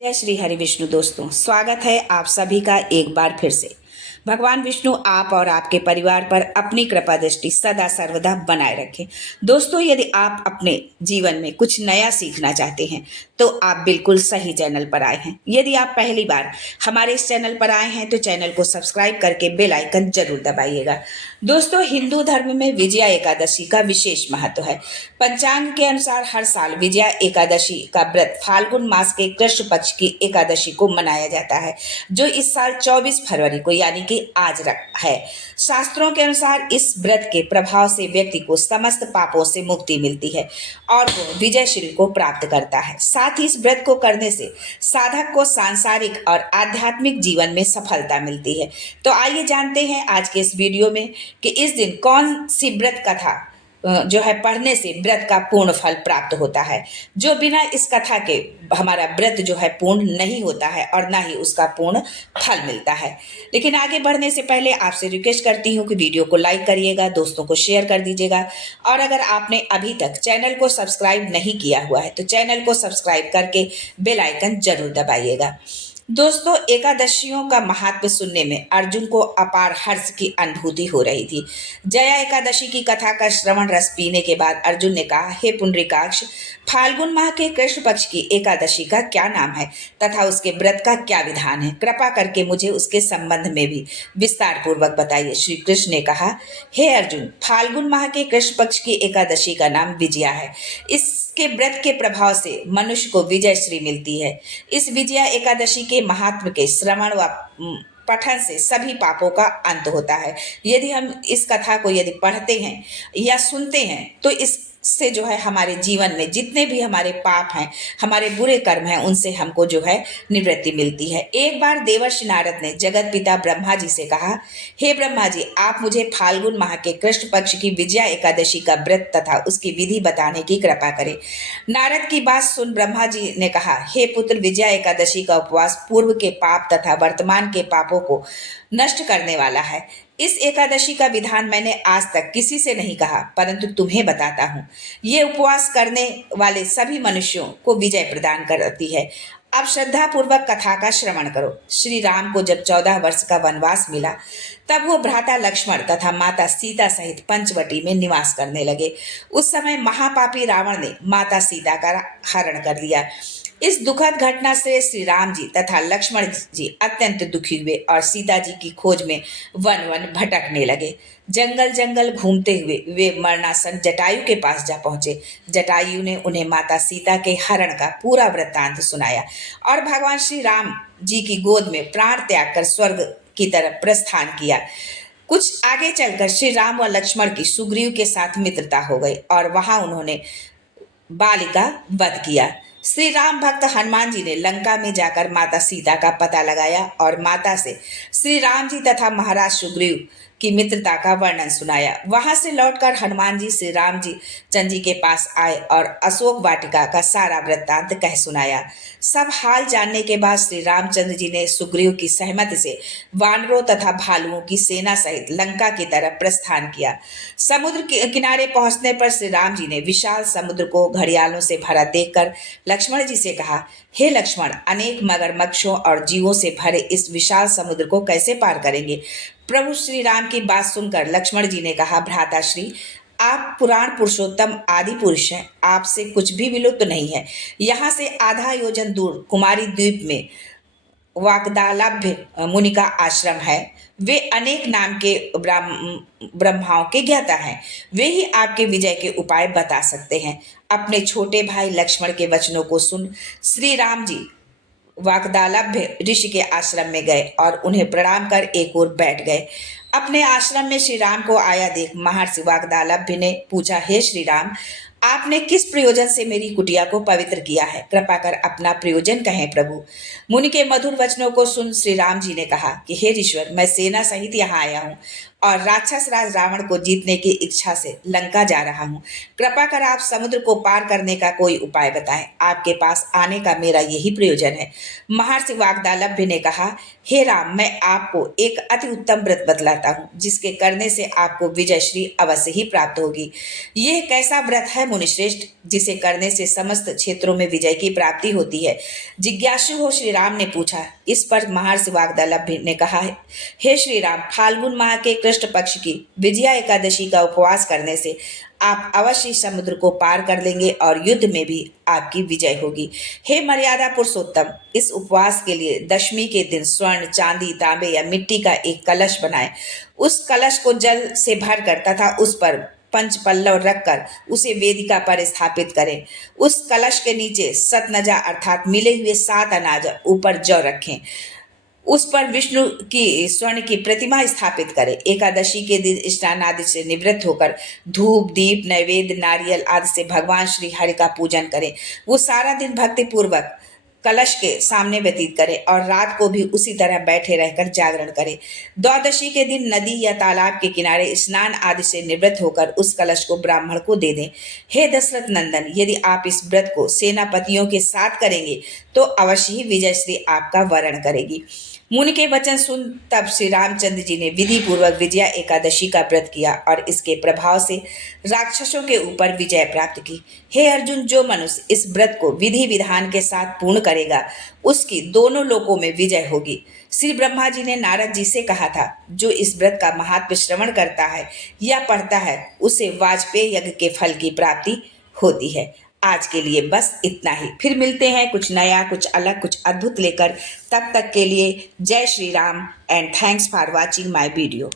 जय श्री हरि विष्णु। दोस्तों, स्वागत है आप सभी का एक बार फिर से। भगवान विष्णु आप और आपके परिवार पर अपनी कृपा दृष्टि सदा सर्वदा बनाए रखें। दोस्तों, यदि आप अपने जीवन में कुछ नया सीखना चाहते हैं तो आप बिल्कुल सही चैनल पर आए हैं। यदि आप पहली बार हमारे इस चैनल पर आए हैं तो चैनल को सब्सक्राइब करके बेल आइकन जरूर दबाइएगा। दोस्तों, हिंदू धर्म में विजया एकादशी का विशेष महत्व है। पंचांग के अनुसार हर साल विजया एकादशी का व्रत फाल्गुन मास के कृष्ण पक्ष की एकादशी को मनाया जाता है, जो इस साल 24 फरवरी को यानी कि आज है। शास्त्रों के अनुसार इस व्रत के प्रभाव से व्यक्ति को समस्त पापों से मुक्ति मिलती है और वो विजय श्री को प्राप्त करता है। साथ ही इस व्रत को करने से साधक को सांसारिक और आध्यात्मिक जीवन में सफलता मिलती है। तो आइए जानते हैं आज के इस वीडियो में कि इस दिन कौन सी व्रत कथा जो है पढ़ने से व्रत का पूर्ण फल प्राप्त होता है। जो बिना इस कथा के हमारा व्रत जो है पूर्ण नहीं होता है और ना ही उसका पूर्ण फल मिलता है। लेकिन आगे बढ़ने से पहले आपसे रिक्वेस्ट करती हूँ कि वीडियो को लाइक करिएगा, दोस्तों को शेयर कर दीजिएगा और अगर आपने अभी तक चैनल को सब्सक्राइब नहीं किया हुआ है तो चैनल को सब्सक्राइब करके बेल आइकन जरूर दबाइएगा। दोस्तों, एकादशियों का महात्म सुनने में अर्जुन को अपार हर्ष की अनुभूति हो रही थी। जया एकादशी की कथा का श्रवण रस पीने के बाद अर्जुन ने कहा, हे पुंडरीकाक्ष, फाल्गुन माह के कृष्ण पक्ष की एकादशी का क्या नाम है तथा उसके व्रत का क्या विधान है? कृपा करके मुझे उसके संबंध में भी विस्तार पूर्वक बताइए। श्री कृष्ण ने कहा, हे अर्जुन, फाल्गुन माह के कृष्ण पक्ष की एकादशी का नाम विजया है। इसके व्रत के प्रभाव से मनुष्य को विजय श्री मिलती है। इस विजया एकादशी के महात्म के श्रवण व पठन से सभी पापों का अंत होता है। यदि हम इस कथा को यदि पढ़ते हैं या सुनते हैं तो इससे जो है हमारे जीवन में जितने भी हमारे पाप हैं, हमारे बुरे कर्म हैं, उनसे हमको जो है निवृत्ति मिलती है। एक बार देवर्षि नारद ने जगत पिता ब्रह्मा जी से कहा, हे ब्रह्मा जी, आप मुझे फाल्गुन माह के कृष्ण पक्ष की विजया एकादशी का व्रत तथा उसकी विधि बताने की कृपा करें। नारद की बात सुन ब्रह्मा जी ने कहा, हे पुत्र, विजया एकादशी का उपवास पूर्व के पाप तथा वर्तमान के पापों को नष्ट करने वाला है। इस एकादशी का विधान मैंने आज तक किसी से नहीं कहा, परंतु तुम्हें बताता हूँ। ये उपवास करने वाले सभी मनुष्यों को विजय प्रदान करती है। अब श्रद्धा पूर्वक कथा का श्रवण करो। श्री राम को जब 14 वर्ष का वनवास मिला तब वो भ्राता लक्ष्मण तथा माता सीता सहित पंचवटी में निवास करने लगे। उस समय महापापी रावण ने माता सीता का हरण कर लिया। इस दुखद घटना से श्री राम जी तथा लक्ष्मण जी अत्यंत दुखी हुए और सीता जी की खोज में वन वन भटकने लगे। जंगल जंगल घूमते हुए वे मरणासन जटायु के पास जा पहुंचे। जटायु ने उन्हें माता सीता के हरण का पूरा वृत्तांत सुनाया और भगवान श्री राम जी की गोद में प्राण त्याग कर स्वर्ग की तरफ प्रस्थान किया। कुछ आगे चलकर श्री राम व लक्ष्मण की सुग्रीव के साथ मित्रता हो गई और वहां उन्होंने बाली का वध किया। श्री राम भक्त हनुमान जी ने लंका में जाकर माता सीता का पता लगाया और माता से श्री राम जी तथा महाराज सुग्रीव की मित्रता का वर्णन सुनाया। वहां से लौटकर हनुमान जी श्री राम जी चंद जी के पास आए और अशोक वाटिका का सारा वृत्तांत कह सुनाया। सब हाल जानने के बाद श्री रामचंद्र जी ने सुग्रीव की सहमति से वानरों तथा भालुओं की सेना सहित लंका की तरफ प्रस्थान किया। समुद्र के किनारे पहुंचने पर श्री राम जी ने विशाल समुद्र को घड़ियालों से भरा देखकर लक्ष्मण जी से कहा, हे लक्ष्मण, अनेक मगरमच्छों और जीवों से भरे इस विशाल समुद्र को कैसे पार करेंगे? प्रभु श्री राम की बात सुनकर लक्ष्मण जी ने कहा, भ्राता श्री, आप पुराण पुरुषोत्तम आदि पुरुष हैं, आपसे कुछ भी विलुप्त नहीं है। यहाँ से आधा योजन दूर कुमारी द्वीप में वाकदालभ्य मुनि का आश्रम है। वे अनेक नाम के ब्रह्माओं के ज्ञाता हैं। वे ही आपके विजय के उपाय बता सकते हैं। अपने छोटे भाई लक्ष्मण के वचनों को सुन श्री राम जी वाकदालभ्य ऋषि के आश्रम में गए और उन्हें प्रणाम कर एक ओर बैठ गए। अपने आश्रम में श्री राम को आया देख महर्षि वाकदालभ्य ने पूछा, हे श्री राम, आपने किस प्रयोजन से मेरी कुटिया को पवित्र किया है? कृपा कर अपना प्रयोजन कहें प्रभु। मुनि के मधुर वचनों को सुन श्री राम जी ने कहा कि हे ऋषवर, मैं सेना सहित यहाँ आया हूँ। और राक्षस राज रावण को जीतने की इच्छा से लंका जा रहा हूँ। कृपा कर आप समुद्र को पार करने का कोई उपाय बताएं। आपके पास आने का मेरा यही प्रयोजन है। महर्षि वाग्दालभ्य ने कहा, हे राम, मैं आपको एक अति उत्तम व्रत बतलाता हूँ, जिसके करने से आपको विजय श्री अवश्य ही प्राप्त होगी। यह कैसा व्रत है मुनिश्रेष्ठ, जिसे करने से समस्त क्षेत्रों में विजय की प्राप्ति होती है? जिज्ञासु हो श्री राम ने पूछा। इस पर महर्षि वाग्दालभ्य ने कहा, हे श्री राम, फाल्गुन माह के कृष्ण पक्ष की विजया एकादशी का उपवास करने से आप अवश्य समुद्र को पार कर लेंगे और युद्ध में भी आपकी विजय होगी। हे मर्यादा पुरुषोत्तम, इस उपवास के लिए दशमी के दिन स्वर्ण, चांदी, तांबे या मिट्टी का एक कलश बनाएं। उस कलश को जल से भरकर तथा उस पर पंच पल्लव रखकर उसे वेदिका पर स्थापित करें। उस कलश के नीचे सतनजा अर्थात मिले हुए 7 अनाज ऊपर जौ रखें। उस पर विष्णु की स्वर्ण की प्रतिमा स्थापित करें। एकादशी के दिन स्नान आदि से निवृत्त होकर धूप, दीप, नैवेद्य, नारियल आदि से भगवान श्री हरि का पूजन करें। वो सारा दिन भक्ति पूर्वक कलश के सामने व्यतीत करें और रात को भी उसी तरह बैठे रहकर जागरण करें। द्वादशी के दिन नदी या तालाब के किनारे स्नान आदि से निवृत्त होकर उस कलश को ब्राह्मण को दे दें। हे दशरथ नंदन, यदि आप इस व्रत को सेनापतियों के साथ करेंगे तो अवश्य ही विजय श्री आपका वरण करेगी। मुनि के वचन सुन तब श्री रामचंद्र जी ने विधि पूर्वक विजया एकादशी का व्रत किया और इसके प्रभाव से राक्षसों के ऊपर विजय प्राप्त की। हे अर्जुन, जो मनुष्य इस व्रत को विधि विधान के साथ पूर्ण करेगा उसकी दोनों लोकों में विजय होगी। श्री ब्रह्मा जी ने नारद जी से कहा था, जो इस व्रत का महात्म्य श्रवण करता है या पढ़ता है उसे वाजपेय यज्ञ के फल की प्राप्ति होती है। आज के लिए बस इतना ही। फिर मिलते हैं कुछ नया, कुछ अलग, कुछ अद्भुत लेकर। तब तक के लिए जय Shri Ram and thanks for watching my video.